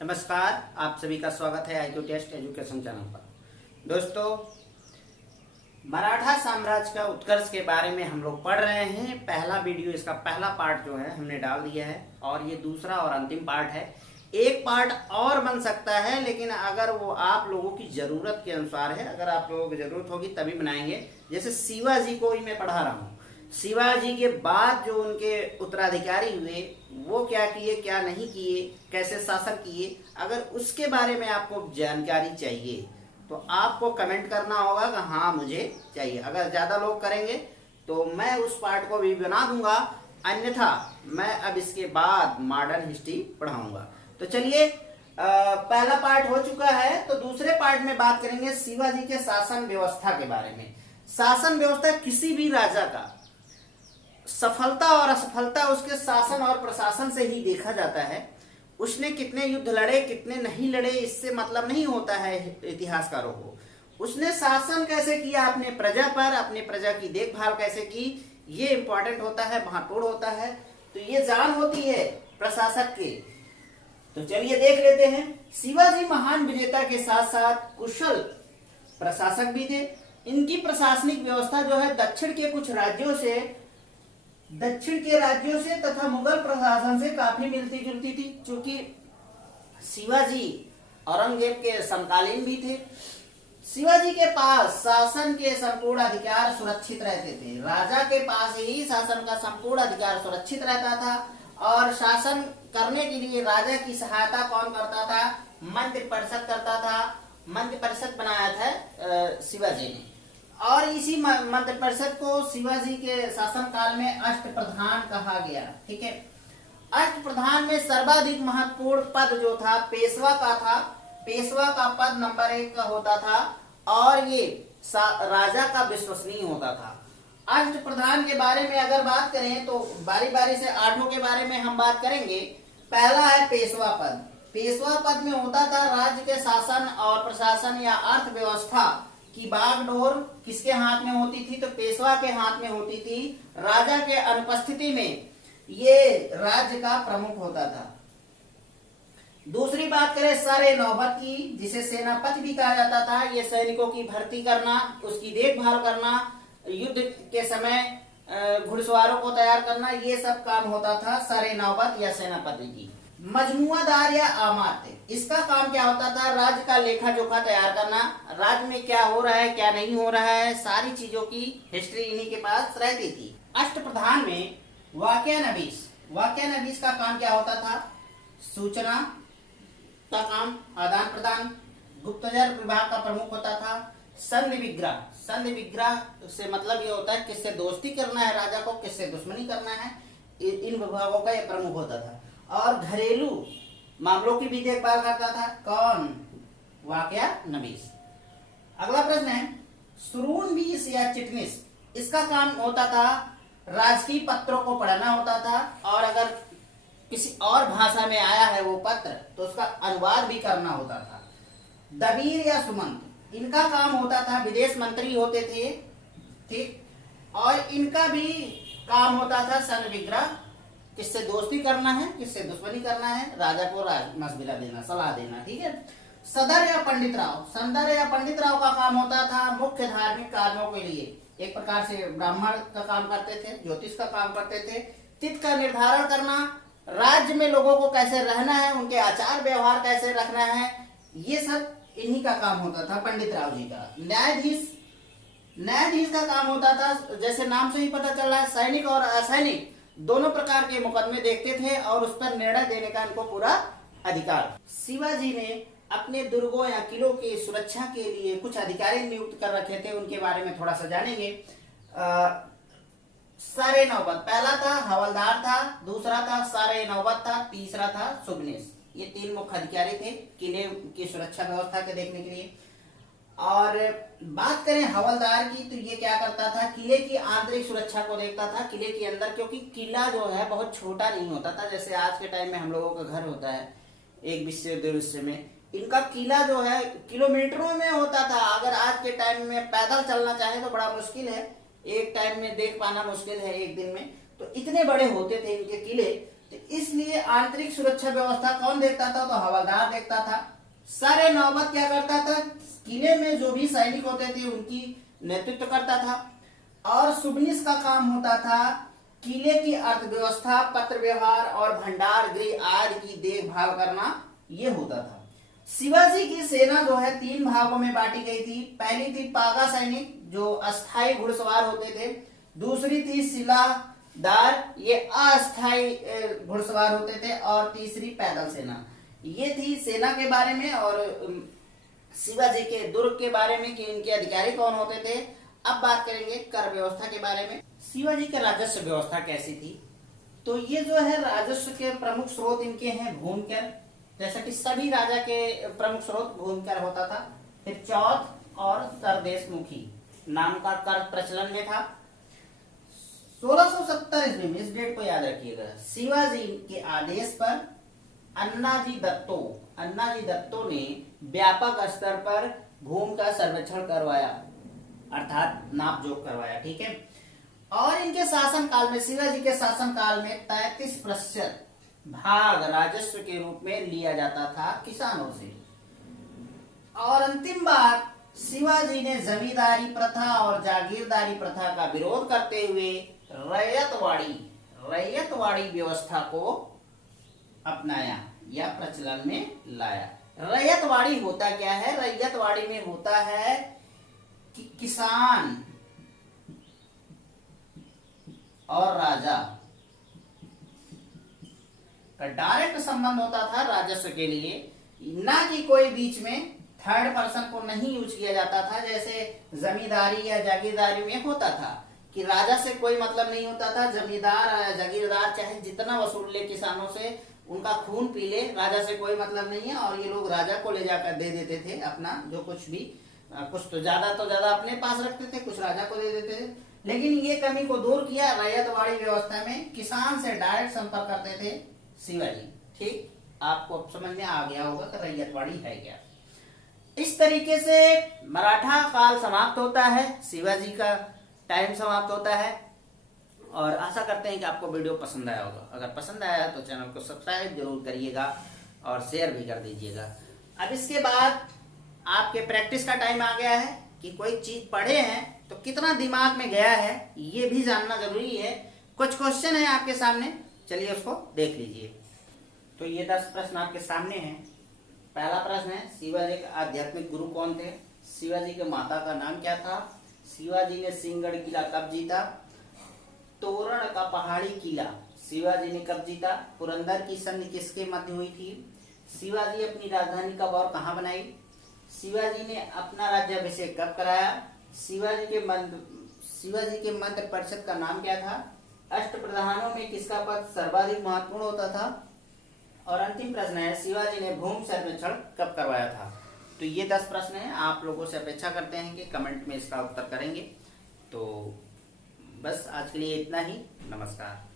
नमस्कार, आप सभी का स्वागत है IQ टेस्ट एजुकेशन चैनल पर। दोस्तों, मराठा साम्राज्य का उत्कर्ष के बारे में हम लोग पढ़ रहे हैं। पहला वीडियो, इसका पहला पार्ट जो है हमने डाल दिया है और ये दूसरा और अंतिम पार्ट है। एक पार्ट और बन सकता है, लेकिन अगर वो आप लोगों की जरूरत के अनुसार है, अगर आप लोगों की जरूरत होगी तभी बनाएंगे। जैसे शिवाजी को ही मैं पढ़ा रहा हूँ, शिवाजी के बाद जो उनके उत्तराधिकारी हुए वो क्या किए, क्या नहीं किए, कैसे शासन किए, अगर उसके बारे में आपको जानकारी चाहिए तो आपको कमेंट करना होगा कि हाँ मुझे चाहिए। अगर ज्यादा लोग करेंगे तो मैं उस पार्ट को भी बना दूंगा, अन्यथा मैं अब इसके बाद मॉडर्न हिस्ट्री पढ़ाऊंगा। तो चलिए, पहला पार्ट हो चुका है, तो दूसरे पार्ट में बात करेंगे शिवाजी के शासन व्यवस्था के बारे में। शासन व्यवस्था किसी भी राजा का सफलता और असफलता उसके शासन और प्रशासन से ही देखा जाता है। उसने कितने युद्ध लड़े, कितने नहीं लड़े, इससे मतलब नहीं होता है इतिहासकारों को। उसने शासन कैसे किया अपने प्रजा पर, अपने प्रजा की देखभाल कैसे की, ये इंपॉर्टेंट होता है, महत्वपूर्ण होता है। तो ये जान होती है प्रशासक के। तो चलिए देख लेते हैं। शिवाजी महान विजेता के साथ साथ कुशल प्रशासक भी थे। इनकी प्रशासनिक व्यवस्था जो है दक्षिण के राज्यों से तथा मुगल प्रशासन से काफी मिलती जुलती थी। क्योंकि शिवाजी औरंगजेब के समकालीन भी थे। शिवाजी के पास शासन के संपूर्ण अधिकार सुरक्षित रहते थे। राजा के पास ही शासन का संपूर्ण अधिकार सुरक्षित रहता था और शासन करने के लिए राजा की सहायता कौन करता था? मंत्रि परिषद करता था। मंत्रि परिषद बनाया था शिवाजी ने, और इसी मंत्रिपरिषद को शिवाजी के शासन काल में अष्टप्रधान कहा गया। ठीक है, अष्टप्रधान में सर्वाधिक महत्वपूर्ण पद जो था पेशवा का था। पेशवा का पद नंबर 1 का होता था और ये राजा का विश्वसनीय होता था। अष्टप्रधान के बारे में अगर बात करें तो बारी बारी से 8 के बारे में हम बात करेंगे। पहला है पेशवा पद। पेशवा पद में होता था राज्य के शासन और प्रशासन या अर्थव्यवस्था की बागडोर किसके हाथ में होती थी? तो पेशवा के हाथ में होती थी। राजा के अनुपस्थिति में ये राज्य का प्रमुख होता था। दूसरी बात करें सर-ए-नौबत की, जिसे सेनापति भी कहा जाता था। ये सैनिकों की भर्ती करना, उसकी देखभाल करना, युद्ध के समय घुड़सवारों को तैयार करना, ये सब काम होता था सर-ए-नौबत या सेनापति की। मजमुआदार या आमात्य, इसका काम क्या होता था? राज्य का लेखा जोखा तैयार करना, राज्य में क्या हो रहा है, क्या नहीं हो रहा है, सारी चीजों की हिस्ट्री इन्हीं के पास रहती थी। अष्टप्रधान में वाक्यानबीस का काम क्या होता था? सूचना का काम, आदान प्रदान। गुप्तचर विभाग का प्रमुख होता था। संधि विग्रह से मतलब ये होता है किससे दोस्ती करना है राजा को, किससे दुश्मनी करना है, इन विभागों का ये प्रमुख होता था। और घरेलू मामलों की भी देखभाल करता था कौन? वाक्यानबीस। अगला प्रश्न है सुरूनबीस या चिटनिस, इसका काम होता था राजकीय पत्रों को पढ़ना होता था, और अगर किसी और भाषा में आया है वो पत्र तो उसका अनुवाद भी करना होता था। दबीर या सुमंत, इनका काम होता था, विदेश मंत्री होते थे। ठीक, और इनका भी काम होता था संधि विग्रह, किससे दोस्ती करना है, किससे दुश्मनी करना है, राजा को मशविरा देना, सलाह देना। ठीक है। सदर या पंडित राव का काम होता था मुख्य धार्मिक कार्यों के लिए। एक प्रकार से ब्राह्मण का काम करते थे, ज्योतिष का काम करते थे। तिथि का निर्धारण करना, राज्य में लोगों को कैसे रहना है, उनके आचार व्यवहार कैसे रखना है, ये सब इन्हीं का काम होता था, पंडित राव जी का। न्यायाधीश का काम होता था, जैसे नाम से ही पता चल रहा है, सैनिक और असैनिक दोनों प्रकार के मुकदमे देखते थे और उस पर निर्णय देने का इनको पूरा अधिकार। शिवाजी ने अपने दुर्गों या किलों की सुरक्षा के लिए कुछ अधिकारी नियुक्त कर रखे थे, उनके बारे में थोड़ा सा जानेंगे। सर-ए-नौबत पहला था, हवलदार था। दूसरा था सर-ए-नौबत था। तीसरा था सुबनेस। ये 3 मुख्य अधिकारी थे किले की सुरक्षा व्यवस्था के देखने के लिए। और बात करें हवलदार की, तो ये क्या करता था? किले की आंतरिक सुरक्षा को देखता था, किले के अंदर, क्योंकि किला जो है बहुत छोटा नहीं होता था जैसे आज के टाइम में हम लोगों का घर होता है, एक विषय 2 विषय में। इनका किला जो है किलोमीटरों में होता था। अगर आज के टाइम में पैदल चलना चाहे तो बड़ा मुश्किल है, एक टाइम में देख पाना मुश्किल है एक दिन में, तो इतने बड़े होते थे इनके किले। तो इसलिए आंतरिक सुरक्षा व्यवस्था कौन देखता था? तो हवलदार देखता था। सर नौबत क्या करता था? किले में जो भी सैनिक होते थे उनकी नेतृत्व करता था। और सुबनीस का काम होता था किले की अर्थव्यवस्था, पत्र व्यवहार और भंडार गृह आदि की देखभाल करना, ये होता था। शिवाजी की सेना जो है 3 भागों में बांटी गई थी। पहली थी पागा सैनिक जो अस्थायी घुड़सवार होते थे। दूसरी थी सिलादार, ये अस्थायी घुड़सवार होते थे। और तीसरी पैदल सेना। ये थी सेना के बारे में और शिवाजी के दुर्ग के बारे में कि इनके अधिकारी कौन होते थे। अब बात करेंगे कर व्यवस्था के बारे में। शिवाजी की राजस्व व्यवस्था कैसी थी? तो ये जो है राजस्व के प्रमुख स्रोत इनके हैं भूमिकर, जैसा कि सभी राजा के प्रमुख स्रोत भूमिकर होता था। फिर चौथ और सरदेशमुखी नाम का कर प्रचलन में था। 1670 ईस्वी में, इस डेट को याद रखिएगा, शिवाजी के आदेश पर अन्नाजी दत्तो ने व्यापक स्तर पर भूमि का सर्वेक्षण करवाया, अर्थात नापजोख करवाया। ठीक है। और इनके शासन काल में, शिवाजी के शासन काल में 33% भाग राजस्व के रूप में लिया जाता था किसानों से। और अंतिम बात, शिवाजी ने जमींदारी प्रथा और जागीरदारी प्रथा का विरोध करते हुए रैयतवाड़ी व्यवस्था को अपनाया या प्रचलन में लाया। रैयतवाड़ी होता क्या है? रैयतवाड़ी में होता है कि किसान और राजा का डायरेक्ट संबंध होता था राजस्व के लिए, ना कि कोई बीच में थर्ड पर्सन को नहीं यूज किया जाता था। जैसे जमींदारी या जागीरदारी में होता था कि राजा से कोई मतलब नहीं होता था। जमींदार जागीरदार चाहे जितना वसूल ले किसानों से, उनका खून पी ले, राजा से कोई मतलब नहीं है। और ये लोग राजा को ले जाकर दे देते थे अपना जो कुछ भी, कुछ तो ज्यादा अपने पास रखते थे, कुछ राजा को दे देते थे। लेकिन ये कमी को दूर किया, रैयतवाड़ी व्यवस्था में किसान से डायरेक्ट संपर्क करते थे शिवाजी। ठीक, आपको अब समझ में आ गया होगा कि रैयतवाड़ी है क्या। इस तरीके से मराठा काल समाप्त होता है, शिवाजी का टाइम समाप्त होता है। और आशा करते हैं कि आपको वीडियो पसंद आया होगा। अगर पसंद आया तो चैनल को सब्सक्राइब जरूर करिएगा और शेयर भी कर दीजिएगा। अब इसके बाद आपके प्रैक्टिस का टाइम आ गया है कि कोई चीज पढ़े हैं तो कितना दिमाग में गया है ये भी जानना जरूरी है। कुछ क्वेश्चन है आपके सामने, चलिए उसको देख लीजिए। तो ये 10 प्रश्न आपके सामने हैं। पहला प्रश्न है, शिवाजी के आध्यात्मिक गुरु कौन थे? शिवाजी के माता का नाम क्या था? शिवाजी ने सिंहगढ़ किला कब जीता? तोरण का पहाड़ी किला शिवाजी ने कब जीता? पुरंदर की संधि किसके मध्य हुई थी? शिवाजी अपनी राजधानी कब और कहां बनाई? शिवाजी ने अपना राज्याभिषेक कब कराया? शिवाजी के मंत्र परिषद का नाम क्या था? अष्टप्रधानों में किसका पद सर्वाधिक महत्वपूर्ण होता था? और अंतिम प्रश्न है, शिवाजी ने भूमि सर्वेक्षण कब करवाया था? तो ये 10 प्रश्न हैं। आप लोगों से अपेक्षा करते हैं कि कमेंट में इसका उत्तर करेंगे। तो बस आज के लिए इतना ही। नमस्कार।